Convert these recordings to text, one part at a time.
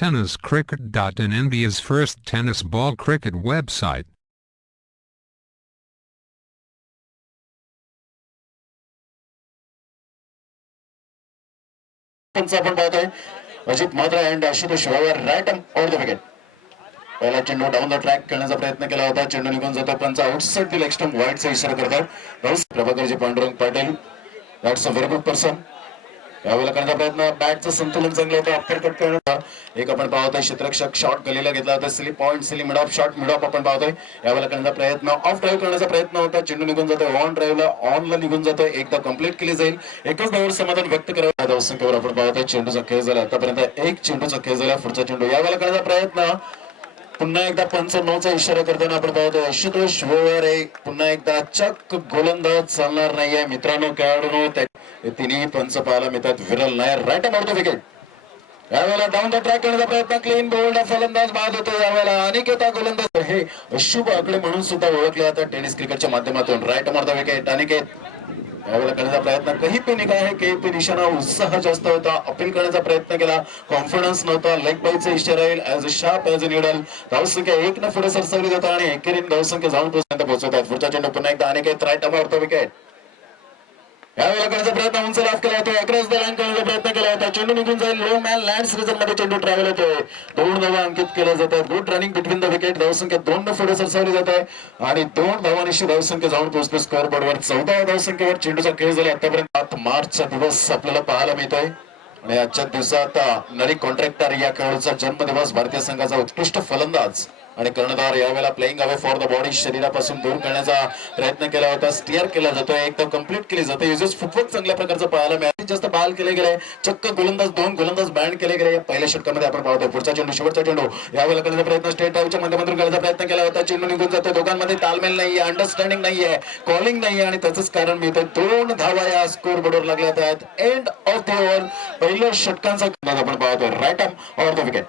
TennisCricket.in, India's first tennis ball cricket website. आपण पाहतोय अजित मात्रा अँड आशुतोष वावर राईट आउट द विकेट. पहिला चेंडू डाऊन द ट्रॅक खेळण्याचा प्रयत्न केला होता. चेंडू निघून जातो. पंच आउटसाइड द लेग स्टंप वाईडचा इशारा करतात. Prabhakar ji Pandurang Patil, that's a very good person. यावेळेला करण्याचा प्रयत्न, बॅटचं संतुलन चांगलं होतं. अप्पर कट करण्याचा एक आपण पाहतोय क्षेत्ररक्षक शॉट गलीला घेतला होता. Slip point, slip mid of, shot mid of आपण पाहतोय. यावेळेला करण्याचा प्रयत्न, ऑफ ड्राईव्ह करण्याचा प्रयत्न होता. चेंडू निघून जातोय. ऑन ड्राईव्हला, ऑनला निघून जातोय. एकदा कंप्लीट केली जाईल. एकच धावावर समाधान व्यक्त करावं. धावसंख्येवर आपण पाहतोय चेंडूचा खेळ झाला. आतापर्यंत एक चेंडूचा खेळ झाला. पुढचा चेंडू यावेळेला करण्याचा प्रयत्न, पुन्हा एकदा पंच 9चा इशारा करताना आपण पाहतोय आशुतोष वोवारे पुन्हा एकदा चक गोलंदाज चालणार नाहीये मित्रांनो. खेळाडूंनो तिन्ही पंच पाहायला मिळतात. विरल नायर राईट मारतो विकेट. यावेळेला डाऊन द ट्रॅक करण्याचा प्रयत्न, क्लीन बोल्ड फलंदाज बाद होतो. यावेळेला अनिकेत गोलंदाज, हे शुभ आकडे म्हणून सुद्धा ओळखले जातात टेनिस क्रिकेटच्या माध्यमातून. राईट मारतो विकेट अनिकेत. यावेळेला करण्याचा प्रयत्न, कहीं पे निघा है कहीं पे निशाणा. उत्साह जास्त होता. अपील करण्याचा प्रयत्न केला, कॉन्फिडन्स नव्हता. लेग बाईचा इशारा येईल as a sharp as a needle. धावसंख्या 1 न पुढे सरसावली जातात आणि एकेरीन धावसंख्या जाऊन पोहोचवतात. पुढचा चेंडू पुन्हा एकदा अनिकेत राईट मारतो विकेट. यावेळेला करण्याचा प्रयत्न, उंच लाफ केला होता. अक्रॉस द लाईन करण्याचा प्रयत्न केला होता. चेंडू निघून जाईल. लो मॅन लँड्स रिझन मध्ये चेंडू ट्रॅव्हल होतोय. 2 धावा अंकित केल्या जातात. Good running between the wicket. धावसंख्या 2 न पुढे सरसावली जात आहे आणि 2 धावांशी धावसंख्या जाऊन पोहोचते स्कोअर बोर्डवर. 14व्या धावसंख्येवर चेंडूचा खेळ झाला. आतापर्यंत 7 मार्चचा दिवस आपल्याला पाहायला मिळतोय आणि आजच्या दिवसात नरी कॉन्ट्रॅक्टर या खेळाडूचा जन्मदिवस. भारतीय संघाचा उत्कृष्ट फलंदाज आणि कर्णधार. यावेळेला playing away for the body, शरीरापासून दूर करण्याचा प्रयत्न केला होता. स्टिअर केला जातोय. एकदम कंप्लीट केली जाते. युजेस फुटवर्क चांगल्या प्रकारचं पाहायला मिळालं. जास्त बाल केले गेले. चक्क गोलंदाज 2 गोलंदाज बँड केले गेले. पहिल्या षटकामध्ये आपण पाहतोय. पुढचा चेंडू, शेवटचा चेंडू. यावेळेला करण्याचा प्रयत्न, स्टेट ड्राईव्हच्या माध्यमातून करण्याचा प्रयत्न केला होता. चेंडू निघून जातो. दोघांमध्ये तालमेल नाहीये, अंडरस्टँडिंग नाहीये, कॉलिंग नाहीये आणि त्याचंच कारण मिळतंय 2 धावा या स्कोर बोर्डवर लागल्या आहेत. End of the over. पहिल्या षटकांचा आपण पाहतोय. Right arm off the wicket.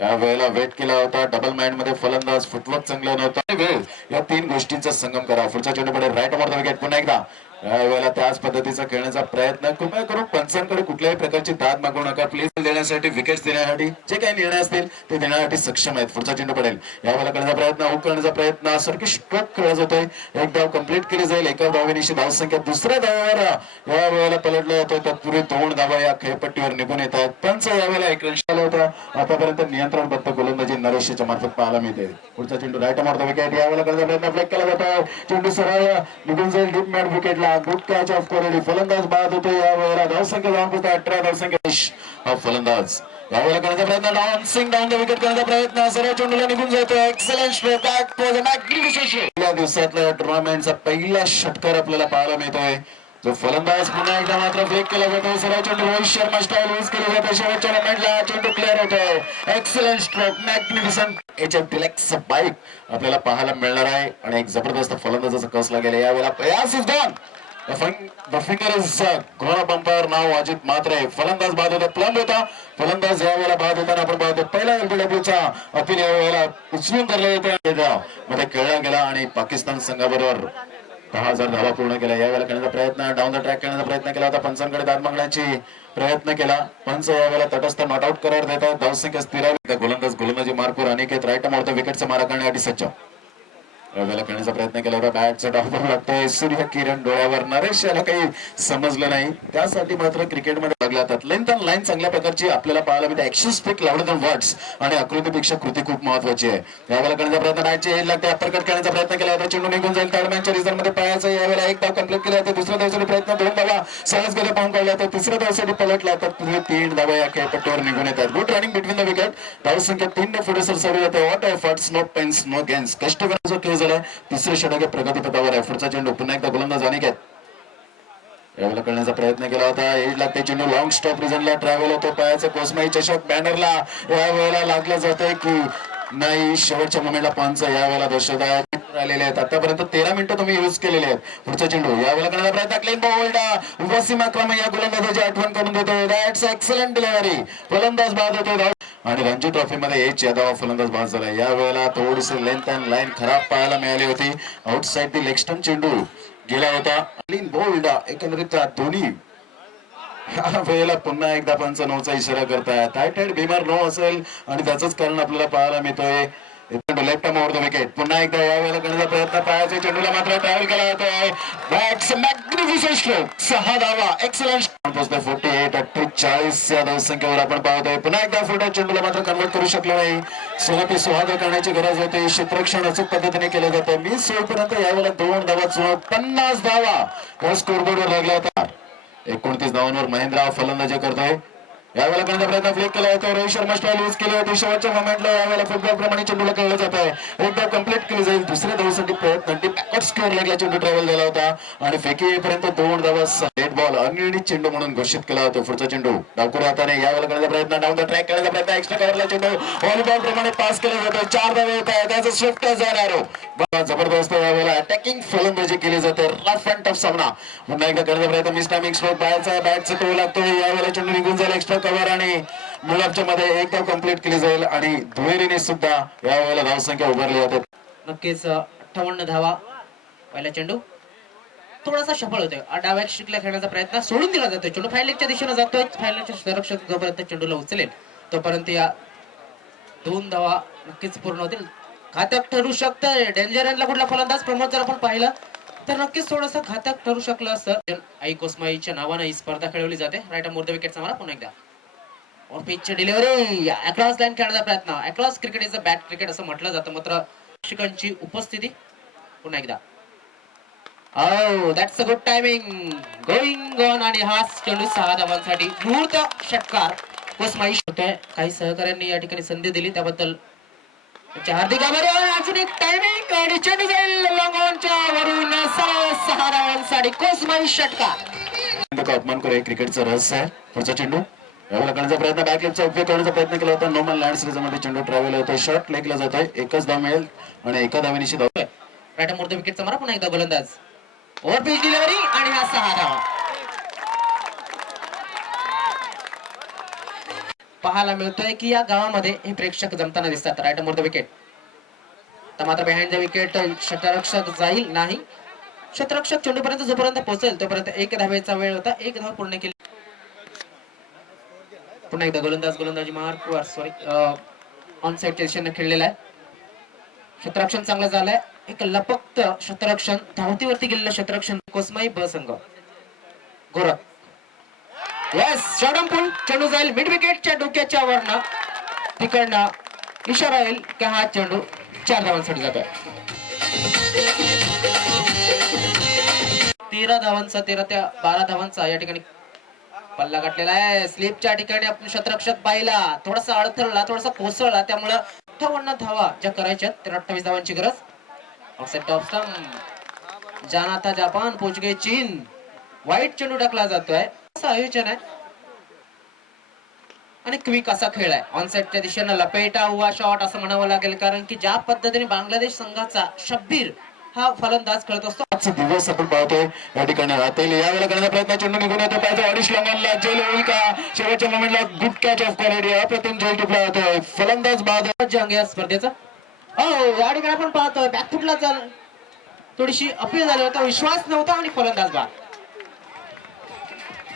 यावेळेला वेट केला होता. डबल माइंड मध्ये फलंदाज, फुटवर्क चांगलं नव्हतं. वेळ या 3 गोष्टींचा संगम करा. पुढचा चेंडू मध्ये राईट मारतो विकेट. पुन्हा एकदा यावेळेला त्याच पद्धतीचा खेळण्याचा प्रयत्न. कृपया करून पंचांकडे कुठल्याही प्रकारची दाद मागू नका प्लीज. देण्यासाठी, विकेट्स देण्यासाठी जे काही निर्णय असतील ते देण्यासाठी सक्षम आहेत. पुढचा चेंडू पडेल. यावेळेला करण्याचा प्रयत्न, हुक करण्याचा प्रयत्न. सारखी स्ट्रोक खेळत होतोय. एक धाव कंप्लीट केली जाईल. एका धावेनिशी धावसंख्या दुसऱ्या धावावर यावेळेला पलटलं जातं. तत्पूर्वी 2 धावा या खेळपट्टीवर निघून येतात. पंच यावेळेला एक रन आला होता. आतापर्यंत नियंत्रणबद्ध गोलंदाजी नरेशच्या मार्फत पाहायला मिळते. पुढचा चेंडू राईट मारतो विकेट. यावेळेला करण्याचा प्रयत्न, ब्रेक केला जातो. चेंडू सरळ निघून जाईल डीप मॅट विकेटला. Good catch of quality. फलंदाज बाद होतो. यावेळेला धावसंख्या जाऊन पोहोचते 18 धावसंख्या हा फलंदाज. यावेळेला करण्याचा प्रयत्न, डाऊन्सिंग डाऊन द विकेट करण्याचा प्रयत्न. सरळ चेंडूला निघून जातो. Excellent stroke. That was a magnificent. या दिवसातला टुर्नामेंटचा पहिला षटकार आपल्याला पाहायला मिळतोय. जो फलंदाज पुन्हा एकदा मात्र ब्रेक केला जातो. सरळ चेंडू रोहित शर्मा स्टाईल यूज केली जाते. शेवटच्या मोमेंटला चेंडू क्लिअर होतोय. Excellent stroke, magnificent. HF deluxe bike आपल्याला पाहायला मिळणार आहे आणि एक जबरदस्त फलंदाजाचा कस लागेल. यावेळेला प्रयास is done. The finger is grown up umpire now Ajit Matre. फलंदाज बाद होता. प्लंब होता फलंदाज. यावेळेला बाद होताना आपण पाहतो पहिला एलबीडब्ल्यूचा अपील यावेळेला उचलून धरले होते. मध्ये खेळला गेला आणि पाकिस्तान संघाबरोबर 10,000 धावा पूर्ण केल्या. यावेळेला करण्याचा प्रयत्न, डाऊन द ट्रॅक करण्याचा प्रयत्न केला होता. पंचांकडे दाद मागण्याची प्रयत्न केला. पंच यावेळेला तटस्थ नॉट आउट करार देतात. धावसंख्या स्थिरावली. गोलंदाजी मार्कवर अनिकेत राईट मारतो विकेटचा मारा करण्यासाठी सज्ज. यावेळेला करण्याचा प्रयत्न केला होता. बॅटचा डाऊन लागतोय. सूर्य किरण डोळ्यावर. नरेश याला काही समजलं नाही. त्यासाठी मात्र क्रिकेटमध्ये लागले जातात. लेंथ अँड लाईन चांगल्या प्रकारची आपल्याला पाहायला मिळते. Action speak louder than words आणि आकृतीपेक्षा कृती खूप महत्वाची आहे. यावेळेला करण्याचा प्रयत्न, बॅटची हेड लागते. अप्पर कट करण्याचा प्रयत्न केला होता. चेंडू निघून जाईल. टर्नमॅनच्या रिझल्ट मध्ये पाहायचं. यावेळेला एक धाव कंप्लीट केला होता. दुसऱ्या धावसाठी प्रयत्न, 2 धावा सहज गले पाहून काढला होता. तिसऱ्या धावसाठी पलटला तर 3 धावा या खेळपट्टीवर निघून येतात. Good running between the wicket. धावसंख्या 3 ने पुढे सरसावली जाते. What efforts, no pains, no gains. कष्ट करण्याचा खेळ झाला. तिसरे षटक प्रगतीपथावर आहे. पुढचा चेंडू पुन्हा एकदा गोलंदाज अनिकेत. यावेळेला करण्याचा प्रयत्न केला होता. एज लागते. चेंडू लॉंग स्टॉप रिझनला ट्रॅव्हल होतो. पायाचं कोसमाई चषक बॅनरला यावेळेला लागलं जातंय की नाही. शेवटच्या मोमेंटला पंच यावेळेला दर्शवत राहिलेले आहेत. आतापर्यंत 13 मिनिटं तुम्ही यूज केलेले आहेत. पुढचा चेंडू यावेळेला करण्याचा प्रयत्न, क्लीन बोल्ड. वसीम अक्रम या गोलंदाजाची आठवण करून देतो. That's excellent delivery. फलंदाज बाद होतो आणि रणजी ट्रॉफी मध्ये एच यादव फलंदाज बाद झाला. यावेळेला थोडीशी लेंथ अँड लाईन खराब पाहायला मिळाली होती. आउटसाइड द लेग स्टंप चेंडू गेला होता. Clean bowled. एकंदरीत दोन्ही ह्या वेळेला पुन्हा एकदा पंच नऊचा इशारा करतायत. टाइटेड बिमार नो असेल आणि त्याचंच कारण आपल्याला पाहायला मिळतोय. Left arm over the wicket. पुन्हा एकदा या वेळेला करण्याचा प्रयत्न पाहायचा. चेंडूला मात्र ट्रॅव्हल केला जातोय. Bats magnificent stroke. 6 धावा. एक्सलंट. पोहोचतोय 48 या धावसंख्येवर आपण पाहतोय. पुन्हा एकदा फुटबॉल चेंडूला मात्र कन्वर्ट करू शकलो नाही. सोबती सुहागा करण्याची गरज होती. क्षेत्ररक्षण अचूक पद्धतीने केलं जातं. मी सोडपर्यंत यावेळेला 2 धावा चुणून 50 धावा या स्कोरबोर्डवर लागल्या होत्या. 29 धावांवर महेंद्र फलंदाजी करतोय. यावेळेला करण्याचा प्रयत्न फ्लिक केला होता. रोहित शर्मा स्टॉल यूज केले होते. शेवटच्या मोमेंटला यावेळेला फुटबॉल प्रमाणे चेंडूला खेळलं जात आहे. एकदा कंप्लीट केली जाईल. दुसऱ्या धावेसाठी प्रयत्न बॅकवर्ड स्क्वेअर लागला. चेंडू ट्रॅव्हल झाला होता आणि फेकी येईपर्यंत 2 धावा. रेड बॉल अनिर्णित चेंडू म्हणून घोषित केला होता. पुढचा चेंडू डावखुऱ्या हाताने यावेळेला करण्याचा प्रयत्न. डाऊन द ट्रॅक करण्याचा प्रयत्न. एक्स्ट्रा कव्हरला चेंडू व्हॉलीबॉल प्रमाणे पास केला जातो. 4 धावे येत आहे. त्याचं स्विफ्ट जाणार. जबरदस्त यावेळेला अटॅकिंग फलंदाजी केली जाते. रफ अँड टफ सामना. पुन्हा एकदा करण्याचा प्रयत्न. मिस टायमिंग स्ट्रोक बाहेरचा बॅटचा टो लागतोय. यावेळेला चेंडू निघून जाईल. एक्स्ट्रा कव्हर आणि मुलाबच्या मध्ये एक धाव कंप्लीट केली जाईल आणि दुहेरीने सुद्धा यावेळेला धावसंख्या उभारली जाते. नक्कीच 58 धावा. पहिला चेंडू थोडासा सफळ होतोय. डाव्या स्ट्रिकला खेळण्याचा प्रयत्न सोडून दिला जातोय. चेंडू फायलेटच्या दिशेने जातोय. फायलेटच्या संरक्षक जोपर्यंत चेंडूला उचलेल तोपर्यंत या 2 धावा नक्कीच पूर्ण होतील. घातक ठरू शकतं. डेंजर एंडला कुठला फलंदाज प्रमोद जर आपण पाहिलं तर नक्कीच थोडंसं घातक ठरू शकलं असतं. आई कोसमाईच्या नावानं ही स्पर्धा खेळवली जाते. राईट मोर द विकेट समोर पुन्हा एकदा और पिचची डिलिव्हरी. अक्रॉस लाईन खेळण्याचा प्रयत्न. Across cricket is a bat cricket असं म्हटलं जातं. मात्र प्रेक्षकांची उपस्थिती पुन्हा एकदा. Oh, that's a good timing. Going on आणि हा चेंडू 6 धावांसाठी मुहूर्त षटकार कोसमाई होतोय. काही सहकाऱ्यांनी या ठिकाणी संधी दिली त्याबद्दल हार्दिक आभार. अजून एक टायमिंग आणि चेंडू जाईल लॉंगॉनच्या वरून 6 धावांसाठी कोसमाई षटकार. अपमान करू क्रिकेटचं रहस्य आहे. पुढचा चेंडू यावेळेला करण्याचा प्रयत्न. बॅकलेटचा उपयोग करण्याचा प्रयत्न केला होता. नॉर्मल लँड सिरीजमध्ये चेंडू ट्रॅव्हल होतोय. शॉर्ट लेगला जातोय. एकच धाव मिळेल आणि एका धावेनिशी धाव. राईट मोर द विकेट समोर पुन्हा एकदा गोलंदाज. ओव्हर पिच डिलिव्हरी आणि हा 6 धावा. पाहायला मिळतोय की या गावामध्ये हे प्रेक्षक जमताना दिसतात. Right more the wicket. तर मात्र बिहाइंड द विकेट क्षेत्ररक्षक जाईल नाही. क्षेत्ररक्षक चेंडूपर्यंत जोपर्यंत पोहोचेल तोपर्यंत 1 धावेचा वेळ होता. 1 धाव पूर्ण केली. पुन्हा एकदा गोलंदाजी मार्क सॉरी ऑन साइडच्या दिशेने खेळलेला आहे. क्षेत्ररक्षण चांगलं झालंय. एक लपक्त क्षेत्ररक्षण धावतीवरती गेलेलं क्षेत्ररक्षण कोसमाई ब संघ गोरख. येस शॉर्ट पूल. चेंडू जाईल मिड विकेटच्या डोक्याच्या वरनं. तिकडनं इशारा येईल की हा चेंडू 4 धावांसाठी जातोय. 13 धावांचा 13 त्या 12 धावांचा या ठिकाणी पल्ला गाठलेला आहे. स्लिपच्या ठिकाणी आपण क्षेत्ररक्षक पाहिला थोडासा अडथळला थोडासा कोसळला त्यामुळे 58 धावा ज्या करायच्या तर 28 धावांची गरज. Offside top stump. जाना था जापान पोहोच गए चीन. वाईट चेंडू टाकला जातोय. असं आयोजन आहे आणि क्विक असा खेळ आहे. ऑनसाइडच्या दिशेनं लपेटा हुआ शॉट असं म्हणावं लागेल कारण की ज्या पद्धतीने बांगलादेश संघाचा शब्बीर हा फलंदाज खेळत असतो. आजचा दिवस आपण पाहतोय या ठिकाणी राहतील. यावेळेला करण्याचा प्रयत्न. चेंडू निघून येतो. पाहतो अडीच लॉंगॉनला जेल होईल का. शेवटच्या मोमेंटला गुड कॅच ऑफ क्वालिटी. अप्रतिम जेल टिपला होतोय. फलंदाज बाद जंग या स्पर्धेचा. हो या ठिकाणी आपण पाहतोय बॅकफुटला थोडीशी अपील झाली होता. विश्वास नव्हता आणि फलंदाज बाद.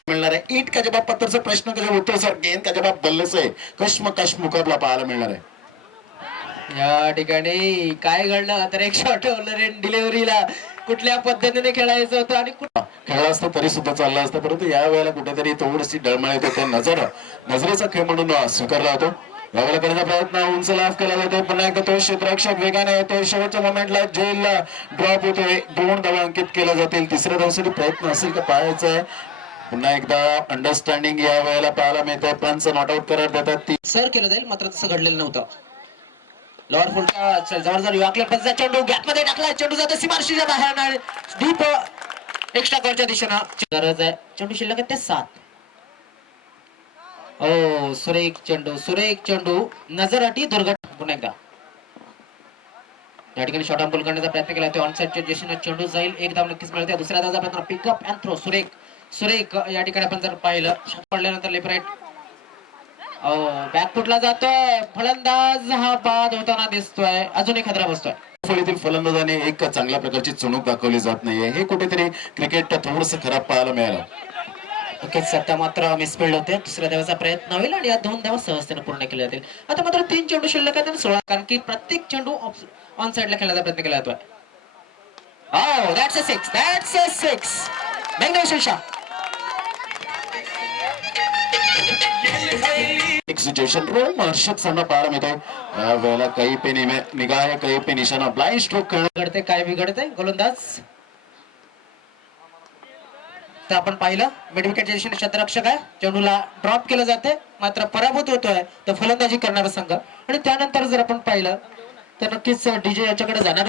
मिळणार आहे. ईट का जवाब पत्थर से प्रश्न का जवाब उत्तर सर गेंद का जवाब बल्ले से कश्मकश मुकाबला पाहायला मिळणार आहे. या ठिकाणी काय घडलं तर एक शॉट डिलिव्हरीला कुठल्या पद्धतीने खेळायचं होतं आणि खेळला असतं तरी सुद्धा चालला असतं. परंतु या वेळेला कुठेतरी थोडीशी डळमळ येते. त्या नजरेचा खेळ म्हणून स्वीकारला होतो. यावेळेला करण्याचा प्रयत्न. उंच लाफ केला जातो. पुन्हा एकदा तो क्षेत्ररक्षक वेगाने येतोय. शेवटच्या मोमेंटला जेलला ड्रॉप होतोय. 2 धावा अंकित केल्या जातील. तिसऱ्या धावेसाठी प्रयत्न असेल का पाहायचं आहे. पुन्हा एकदा अंडरस्टँडिंग या वेळेला पाहायला मिळतंय. पंच नॉट आउट करार देतात. सर केलं जाईल मात्र तसं घडलेलं नव्हतं. लोअर फुलचा जवळ युवाकलेटचा चेंडू गॅपमध्ये टाकला. चेंडू जातो सीमारेषेच्या बाहेर डीप एक्स्ट्रा कव्हरच्या दिशेनं गरज आहे. चेंडू शिल्लक आहे ते 7. ओ सुरेख चेंडू नजर अटी दुर्घट. पुन्हा एकदा या ठिकाणी शॉर्ट पूल करण्याचा प्रयत्न केला. ते ऑनसाइडच्या दिशेने चेंडू जाईल. 1 धाव नक्कीच मिळते. दुसऱ्या धावचा प्रयत्न पिकअप अँड थ्रो. सुरेख या ठिकाणी आपण जर पाहिलं पडल्यानंतर लेफ्ट राईट बॅकफुटला जातोय. फलंदाज हा बाद होताना दिसतोय. अजून एक खतरा बसतोय. फळीतील फलंदाजाने एक चांगल्या प्रकारची चुणूक दाखवली जात नाहीये. हे कुठेतरी क्रिकेट थोडंसं खराब पाहायला मिळालं. नक्कीच आता मात्र मिसफिल्ड होते. दुसऱ्या धावाचा प्रयत्न होईल आणि या 2 धावा सहजतेने पूर्ण केल्या जातील. आता मात्र 3 चेंडू शिल्लक आहेत आणि 16, कारण की प्रत्येक चेंडू ऑन साइडला खेळण्याचा प्रयत्न केला जातोय. Oh, that's a 6. That's a 6. Magnificent shot. एक सिच्युएशन रोम हर्षद सामना पाहायला मिळतो. वेळेला कहीं पे निगाह है, कहीं पे निशाणा. ब्लाइंड स्ट्रोक घडते काय बिघडते गोलंदाज. तर आपण पाहिलं मिड विकेटच्या दिशेने क्षेत्ररक्षक आहे, चेंडूला ड्रॉप केलं जाते, मात्र पराभूत होतोय तो फलंदाजी करणारा संघ. आणि त्यानंतर जर आपण पाहिलं तर नक्कीच डीजे याच्याकडे जाणार.